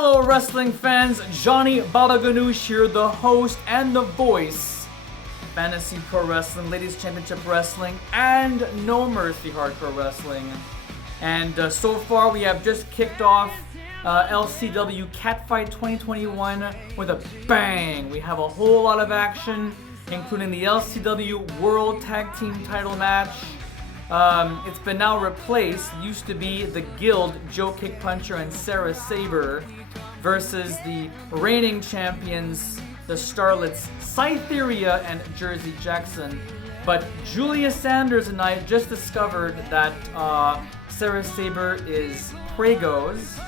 Hello wrestling fans, Johnny Baba Ganoush here, the host and the voice of Fantasy Pro Wrestling, Ladies Championship Wrestling, and No Mercy Hardcore Wrestling. And so far we have just kicked off LCW Catfight 2021 with a bang. We have a whole lot of action, including the LCW World Tag Team title match. It's been now replaced. It used to be the Guild, Joe Kickpuncher and Sarah Saber, versus the reigning champions, the Starlets, Cytheria and Jersey Jackson. But Julia Sanders and I just discovered that Sarah Saber is pregos.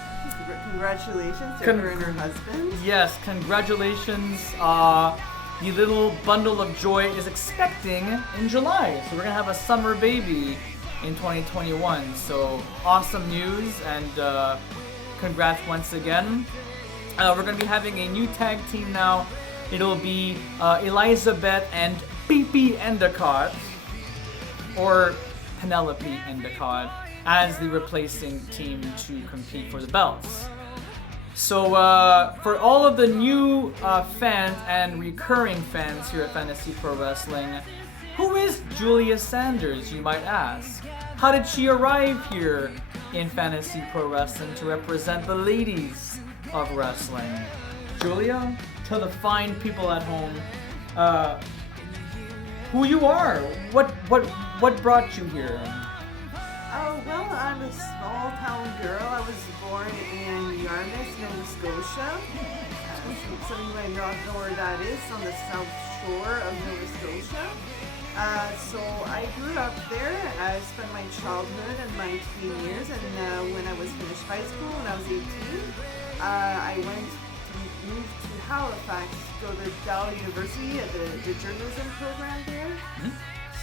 Congratulations to her and her husband. Yes, congratulations. The little bundle of joy is expecting in July. So we're going to have a summer baby in 2021. So awesome news, and congrats once again. We're going to be having a new tag team now. It'll be Elizabeth and Pee Endicott, or Penelope Endicott, as the replacing team to compete for the belts. So for all of the new fans and recurring fans here at Fantasy Pro Wrestling, who is Julia Sanders, you might ask? How did she arrive here in Fantasy Pro Wrestling to represent the ladies of wrestling? Julia, tell the fine people at home who you are. What brought you here? Oh, well, I'm a small town girl. I was born in Yarmouth, Nova Scotia. Some of you might not know where that is, on the south shore of Nova Scotia. So I grew up there. I spent my childhood and my teen years, and when I was finished high school, when I was 18, I moved to Halifax to go to Dow University at the journalism program there. Mm-hmm.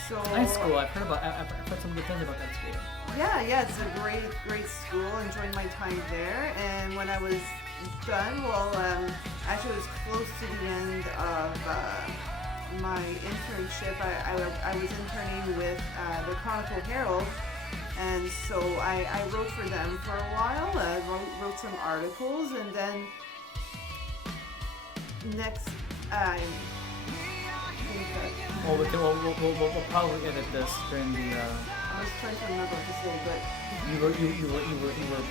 So, nice school. I've heard some good things about that school. Yeah, it's a great school. Enjoyed my time there. And when I was done, actually it was close to the end of my internship. I was interning with the Chronicle Herald, and so I wrote for them for a while. Wrote some articles, and then next. We'll probably edit this during the. I was trying to remember what to say, but you were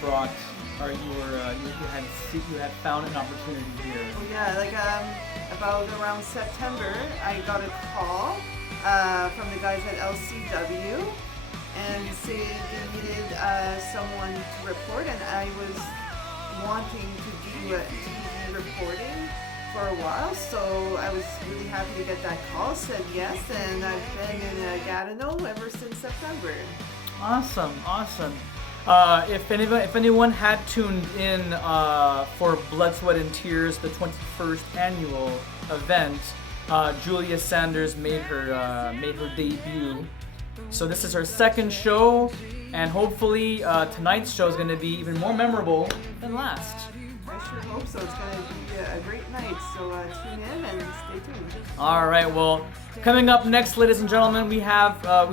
brought, or you had found an opportunity here. Oh yeah, about around September, I got a call from the guys at LCW, and say they needed someone to report, and I was wanting to do TV reporting for a while, so I was really happy to get that call, said yes, and I've been in Gatineau ever since September. Awesome. If anyone had tuned in for Blood, Sweat, and Tears, the 21st annual event, Julia Sanders made her debut. So this is her second show, and hopefully tonight's show is going to be even more memorable than last. I sure hope so. It's going to be a great night, so tune in and stay tuned. All right, well, coming up next, ladies and gentlemen, we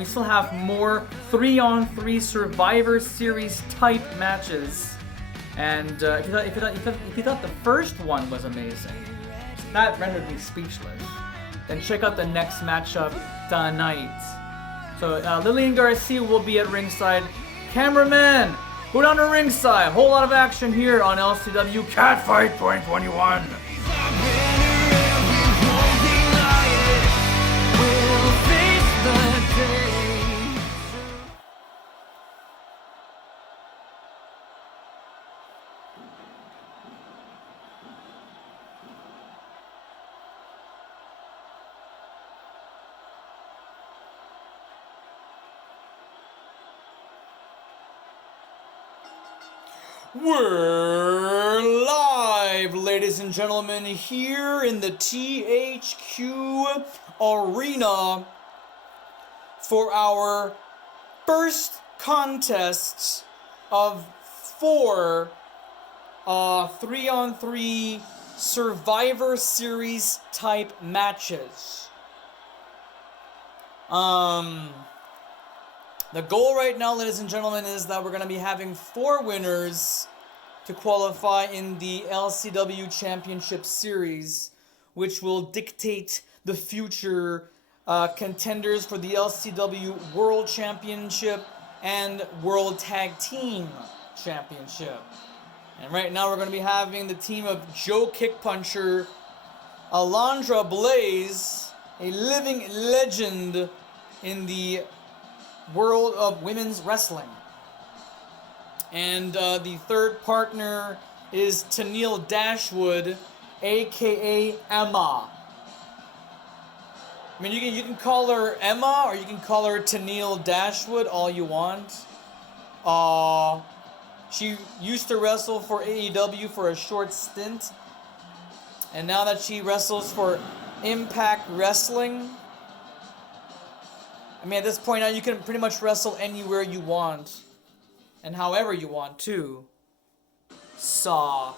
still have more 3-on-3 Survivor Series type matches. And if you thought the first one was amazing, that rendered me speechless, then check out the next matchup tonight. So Lillian Garcia will be at ringside. Cameraman, go down to ringside. Whole lot of action here on LCW Catfight 2021. We're live, ladies and gentlemen, here in the THQ Arena for our first contest of 4 3-on-3 Survivor Series type matches. The goal right now, ladies and gentlemen, is that we're going to be having 4 winners to qualify in the LCW Championship Series, which will dictate the future contenders for the LCW World Championship and World Tag Team Championship. And right now we're going to be having the team of Joe Kickpuncher, Alundra Blayze, a living legend in the world of women's wrestling. And the third partner is Tenille Dashwood, aka Emma. I mean, you can call her Emma or you can call her Tenille Dashwood all you want. She used to wrestle for AEW for a short stint. And now that she wrestles for Impact Wrestling, I mean, at this point now you can pretty much wrestle anywhere you want. And however you want too. Saw.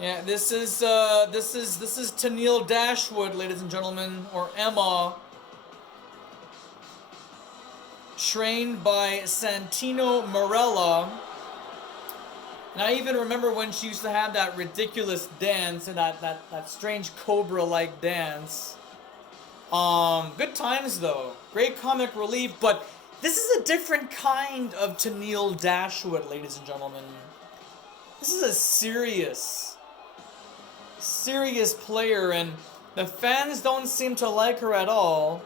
Yeah, this is Tenille Dashwood, ladies and gentlemen, or Emma, trained by Santino Marella. And I even remember when she used to have that ridiculous dance and that strange cobra-like dance. Good times though, great comic relief, but this is a different kind of Tenille Dashwood, ladies and gentlemen. This is a serious player, and the fans don't seem to like her at all.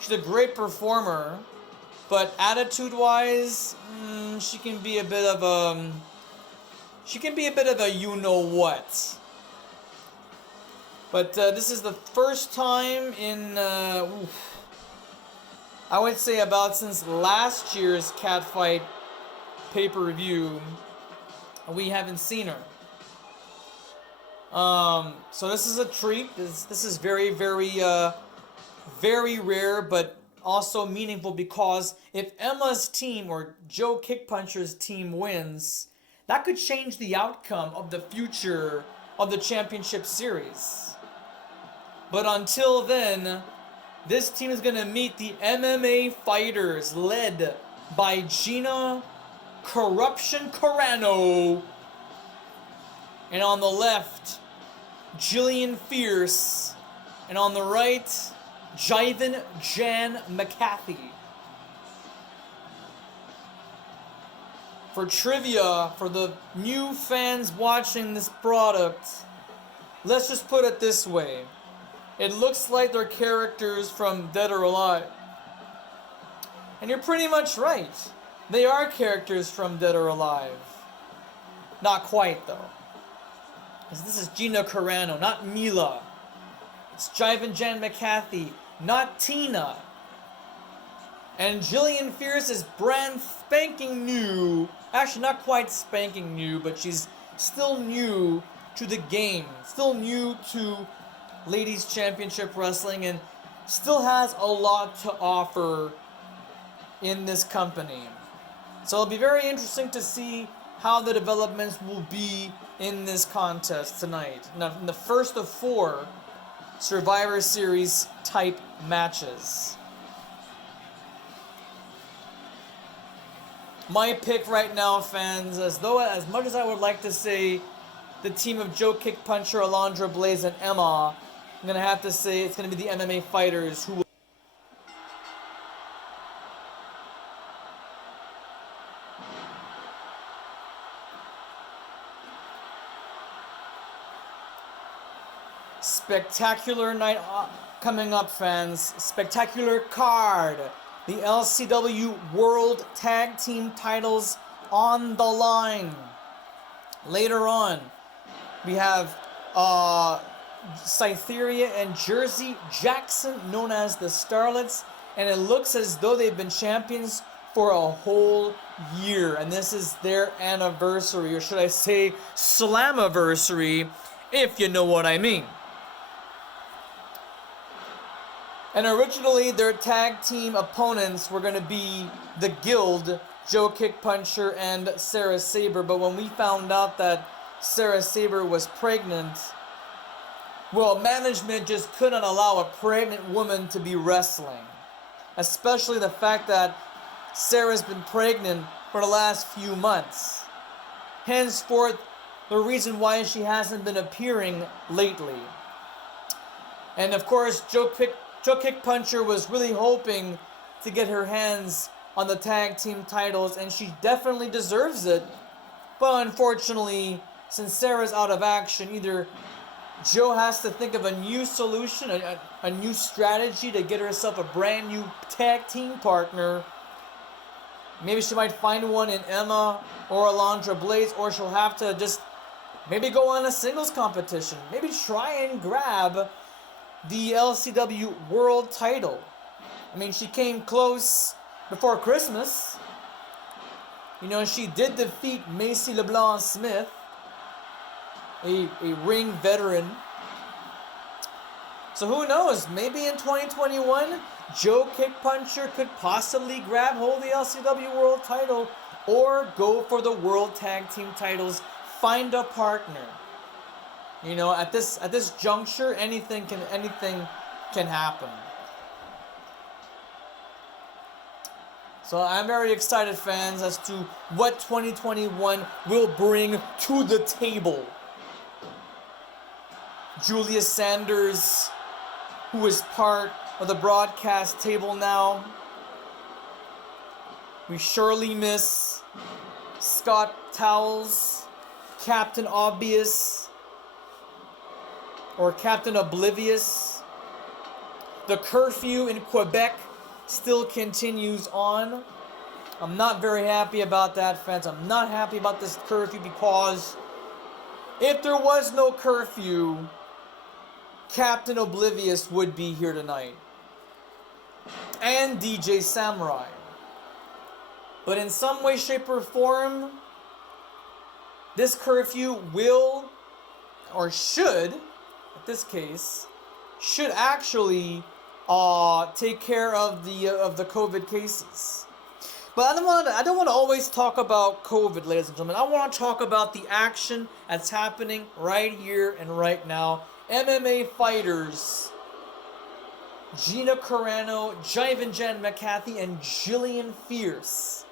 She's a great performer, but attitude-wise, she can be a bit of a you-know-what. But this is the first time in, I would say about since last year's Catfight pay-per-view, we haven't seen her. So this is a treat. This is very, very, very rare, but also meaningful, because if Emma's team or Joe Kickpuncher's team wins, that could change the outcome of the future of the championship series. But until then, this team is going to meet the MMA fighters led by Gina Corruption Carano. And on the left, Gillian Fierce. And on the right, Jivin Jan McCathy. For trivia, for the new fans watching this product, let's just put it this way. It looks like they're characters from Dead or Alive. And you're pretty much right. They are characters from Dead or Alive. Not quite, though. This is Gina Carano, not Mila. It's Jivin Jan McCathy, not Tina. And Gillian Fierce is brand spanking new. Actually, not quite spanking new, but she's still new to the game. Still new to Ladies Championship Wrestling, and still has a lot to offer in this company. So it'll be very interesting to see how the developments will be in this contest tonight. Now, in the first of 4 Survivor Series type matches. My pick right now, fans, as much as I would like to say the team of Joe Kickpuncher, Alundra Blayze, and Emma, I'm going to have to say it's going to be the MMA fighters who will spectacular night coming up, fans. Spectacular card. The LCW World Tag Team titles on the line. Later on, we have Cytheria and Jersey Jackson, known as the Starlets, and it looks as though they've been champions for a whole year, and this is their anniversary, or should I say Slammiversary, if you know what I mean. And originally, their tag team opponents were going to be the Guild, Joe Kickpuncher and Sarah Saber. But when we found out that Sarah Saber was pregnant, Well, management just couldn't allow a pregnant woman to be wrestling. Especially the fact that Sarah's been pregnant for the last few months. Henceforth, the reason why she hasn't been appearing lately. And of course, Joe Kickpuncher was really hoping to get her hands on the tag team titles, and she definitely deserves it. But unfortunately, since Sarah's out of action, either Joe has to think of a new solution, a new strategy to get herself a brand new tag team partner. Maybe she might find one in Emma or Alundra Blayze, or she'll have to just maybe go on a singles competition. Maybe try and grab the LCW World title. I mean, she came close before Christmas. You know, she did defeat Macy LeBlanc Smith, a ring veteran. So who knows? Maybe in 2021, Joe Kickpuncher could possibly grab hold of the LCW World title or go for the World Tag Team titles. Find a partner. You know, at this juncture, anything can happen. So I'm very excited, fans, as to what 2021 will bring to the table. Julius Sanders, who is part of the broadcast table now. We surely miss Scott Towles, Captain Obvious, or Captain Oblivious. The curfew in Quebec still continues on. I'm not very happy about that, fans. I'm not happy about this curfew, because if there was no curfew, Captain Oblivious would be here tonight. And DJ Samurai. But in some way, shape, or form, this curfew will, or should, in this case, should actually take care of the COVID cases. But I don't want to always talk about COVID, ladies and gentlemen. I want to talk about the action that's happening right here and right now. MMA fighters Gina Carano, Jivan Jen McCathy, and Gillian Fierce.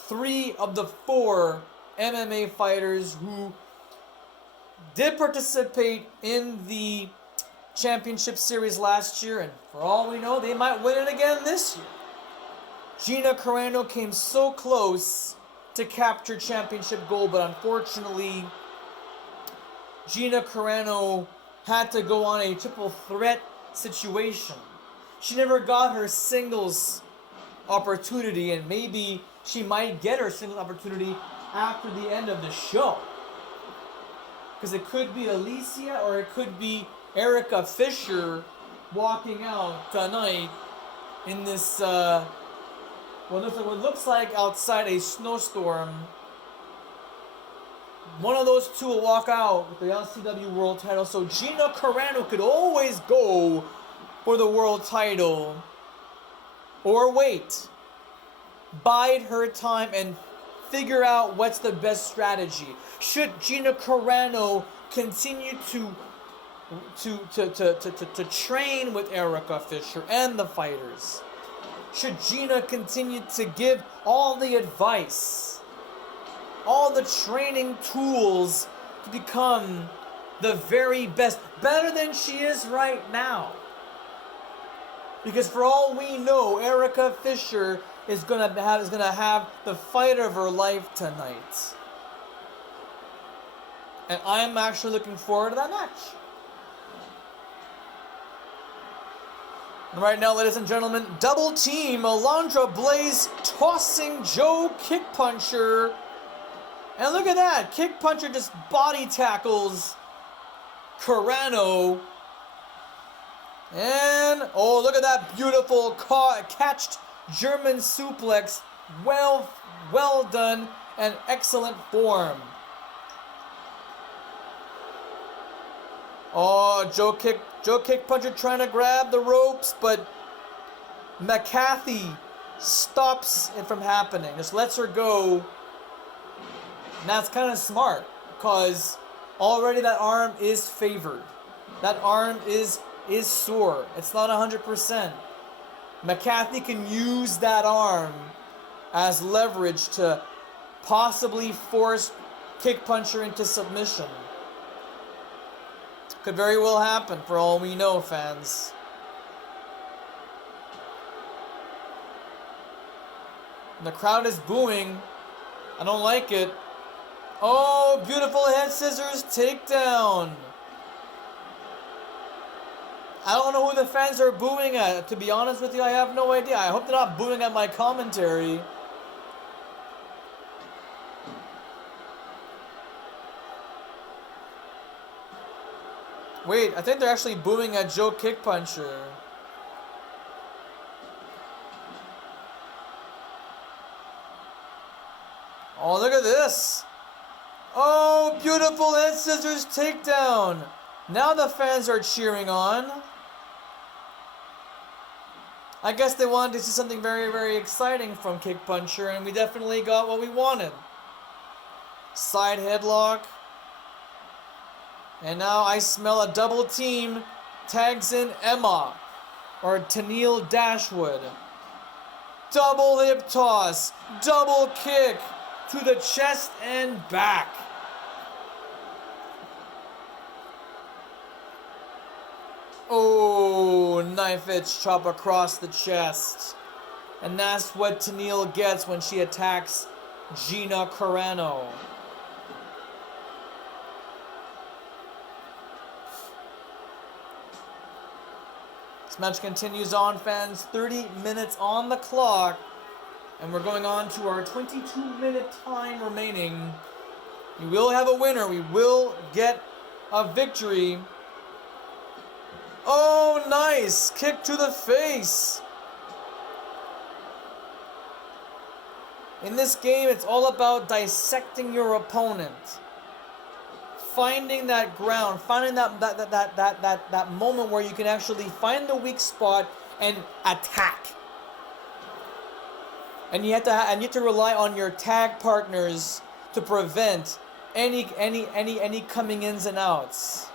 3 of the 4 MMA fighters who did participate in the championship series last year, and for all we know, they might win it again this year. Gina Carano came so close to capture championship gold, but unfortunately, Gina Carano had to go on a triple threat situation. She never got her singles opportunity, and maybe she might get her singles opportunity after the end of the show. Because it could be Alicia or it could be Erica Fisher walking out tonight in this, what looks like outside a snowstorm. One of those two will walk out with the LCW World title. So Gina Carano could always go for the World title. Or wait. Bide her time and figure out what's the best strategy. Should Gina Carano continue to train with Erica Fisher and the fighters? Should Gina continue to give all the advice, all the training tools to become the very best, better than she is right now? Because for all we know, Erica Fisher is gonna have the fight of her life tonight. And I'm actually looking forward to that match. And right now, ladies and gentlemen, double team Alundra Blayze tossing Joe Kickpuncher. And look at that, Kickpuncher just body tackles Carano. And, oh, look at that beautiful catched German suplex. Well done and excellent form. Oh, Joe Kickpuncher trying to grab the ropes, but McCathy stops it from happening. Just lets her go. And that's kind of smart, because already that arm is favored. That arm is sore. It's not 100%. McCathy can use that arm as leverage to possibly force Kickpuncher into submission. Could very well happen for all we know, fans. And the crowd is booing. I don't like it. Oh, beautiful head scissors takedown. I don't know who the fans are booing at. To be honest with you, I have no idea. I hope they're not booing at my commentary. Wait, I think they're actually booing at Joe Kickpuncher. Oh, look at this. Oh, beautiful head scissors takedown. Now the fans are cheering on. I guess they wanted to see something very, very exciting from Kickpuncher, and we definitely got what we wanted. Side headlock. And now I smell a double team. Tags in Emma. Or Tenille Dashwood. Double hip toss. Double kick to the chest and back. Oh, knife edge chop across the chest. And that's what Tenille gets when she attacks Gina Carano. This match continues on, fans. 30 minutes on the clock. And we're going on to our 22-minute time remaining. We will have a winner. We will get a victory. Oh, nice. Kick to the face. In this game, it's all about dissecting your opponent. Finding that ground, finding that moment where you can actually find the weak spot and attack. And you have to rely on your tag partners to prevent any coming ins and outs.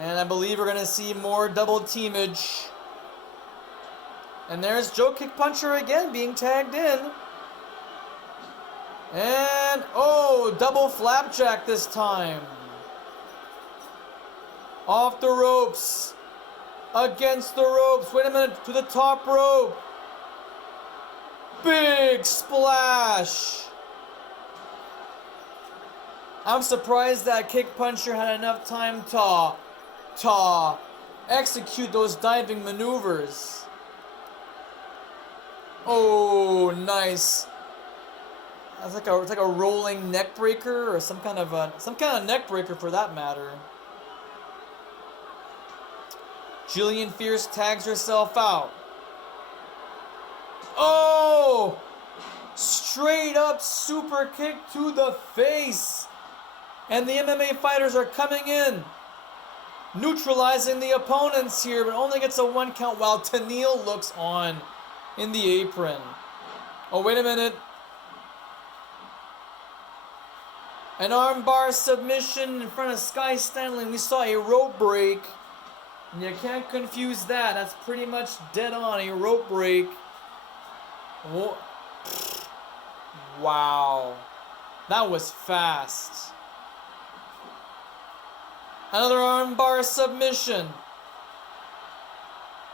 And I believe we're going to see more double teamage. And there's Joe Kickpuncher again being tagged in. And, oh, double flapjack this time. Off the ropes. Against the ropes. Wait a minute, to the top rope. Big splash. I'm surprised that Kickpuncher had enough time to execute those diving maneuvers. Oh, nice. That's like a rolling neck breaker or some kind of neck breaker for that matter. Gillian Fierce tags herself out. Oh! Straight up super kick to the face. And the MMA fighters are coming in. Neutralizing the opponents here, but only gets a 1 count while Tenille looks on in the apron. Oh, wait a minute. An armbar submission in front of Sky Stanley. We saw a rope break. And you can't confuse that. That's pretty much dead on. A rope break. Whoa. Wow. That was fast. Another armbar submission.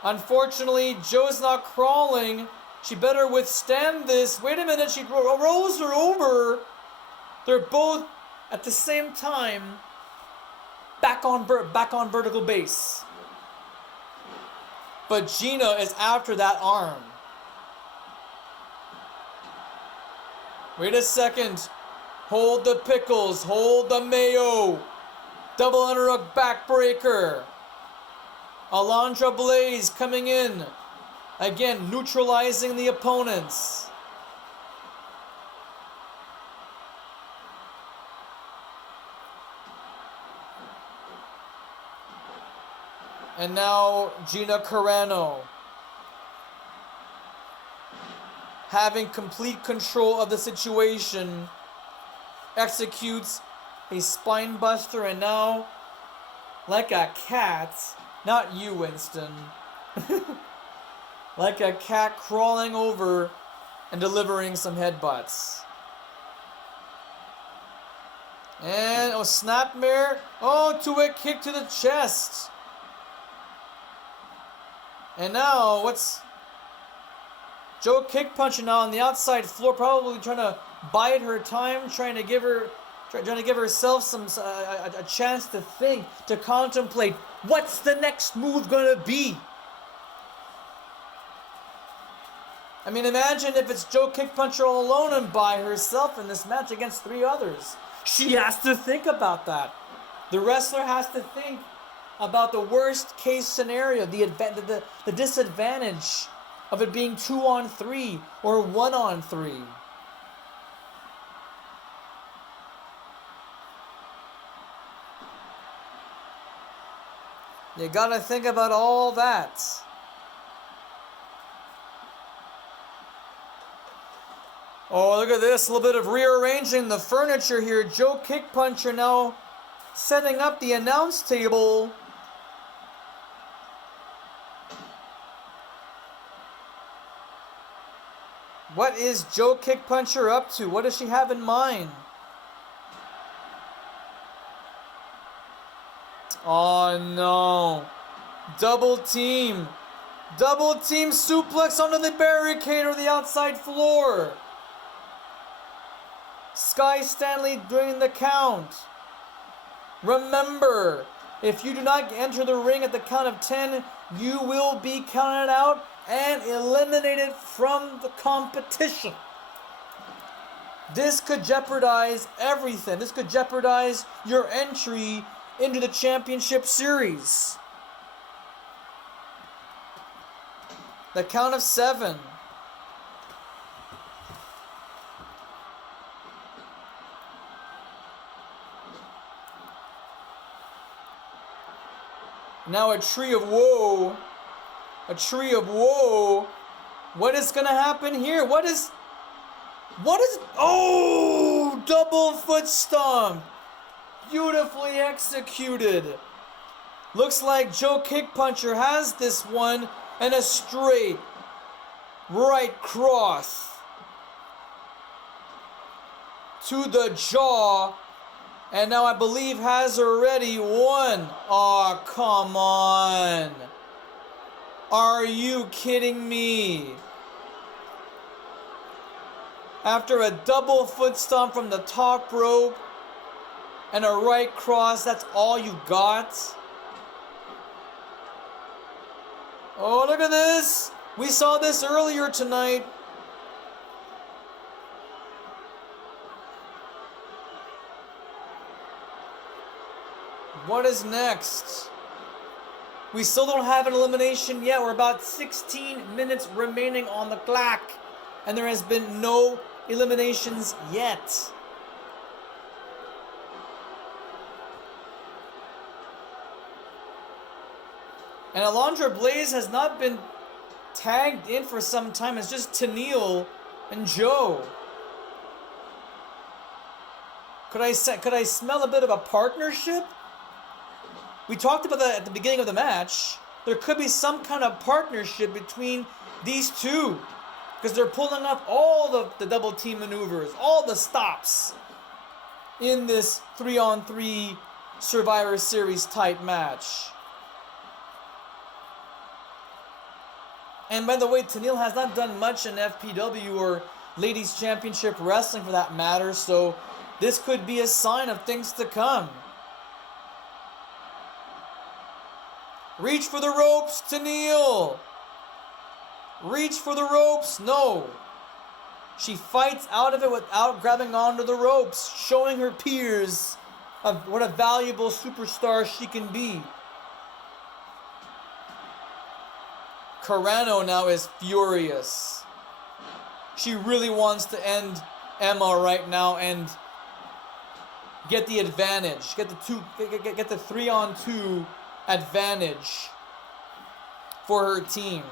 Unfortunately, Joe's not crawling. She better withstand this. Wait a minute, she rolls her over. They're both at the same time back on vertical base. But Gina is after that arm. Wait a second. Hold the pickles. Hold the mayo. Double underhook backbreaker. Alundra Blayze coming in. Again, neutralizing the opponents. And now Gina Carano, having complete control of the situation, executes a spine buster, and now, like a cat, not you, Winston, like a cat crawling over and delivering some headbutts. And, oh, snapmare. Oh, two-way kick to the chest. And now, what's... Joe Kickpuncher now on the outside floor, probably trying to bide her time, trying to give herself some a chance to think, to contemplate, what's the next move gonna be? I mean, imagine if it's Joe Kickpuncher all alone and by herself in this match against 3 others. She has to think about that. The wrestler has to think about the worst case scenario, the disadvantage of it being 2-on-3 or 1-on-3. You gotta think about all that. Oh, look at this. A little bit of rearranging the furniture here. Joe Kickpuncher now setting up the announce table. What is Joe Kickpuncher up to? What does she have in mind? Oh no. Double team. Double team suplex onto the barricade or the outside floor. Sky Stanley doing the count. Remember, if you do not enter the ring at the count of 10, you will be counted out and eliminated from the competition. This could jeopardize everything. This could jeopardize your entry into the championship series. The count of 7. Now a tree of woe. A tree of woe. What is going to happen here? What is... Oh! Double foot stomp. Beautifully executed. Looks like Joe Kickpuncher has this one. And a straight right cross to the jaw. And now I believe has already won. Oh, come on. Are you kidding me? After a double foot stomp from the top rope and a right cross, that's all you got? Oh, look at this. We saw this earlier tonight. What is next? We still don't have an elimination yet. We're about 16 minutes remaining on the clock. And there has been no eliminations yet. And Alundra Blayze has not been tagged in for some time. It's just Tenille and Joe. Could I smell a bit of a partnership? We talked about that at the beginning of the match. There could be some kind of partnership between these two. Because they're pulling up all the double team maneuvers, all the stops in this 3-on-3 Survivor Series type match. And by the way, Tenille has not done much in FPW or Ladies Championship Wrestling for that matter, so this could be a sign of things to come. Reach for the ropes, Tenille! Reach for the ropes, no! She fights out of it without grabbing onto the ropes, showing her peers of what a valuable superstar she can be. Carano now is furious. She really wants to end Emma right now and get the advantage. Get the 3-on-2 advantage for her team.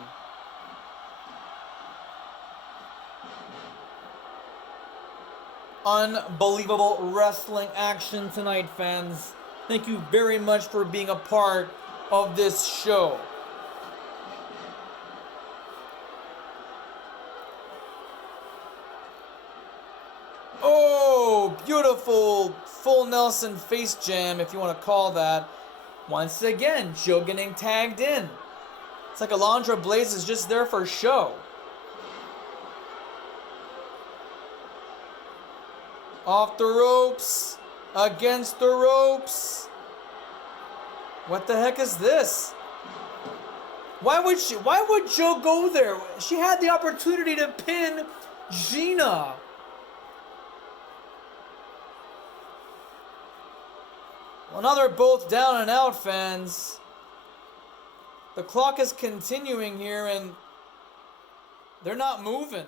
Unbelievable wrestling action tonight, fans. Thank you very much for being a part of this show. Oh, beautiful full Nelson face jam, if you want to call that. Once again, Joe getting tagged in. It's like Alundra Blayze is just there for show. Off the ropes, against the ropes. What the heck is this? Why would Joe go there? She had the opportunity to pin Gina. Well, now they're both down and out, fans. The clock is continuing here and they're not moving.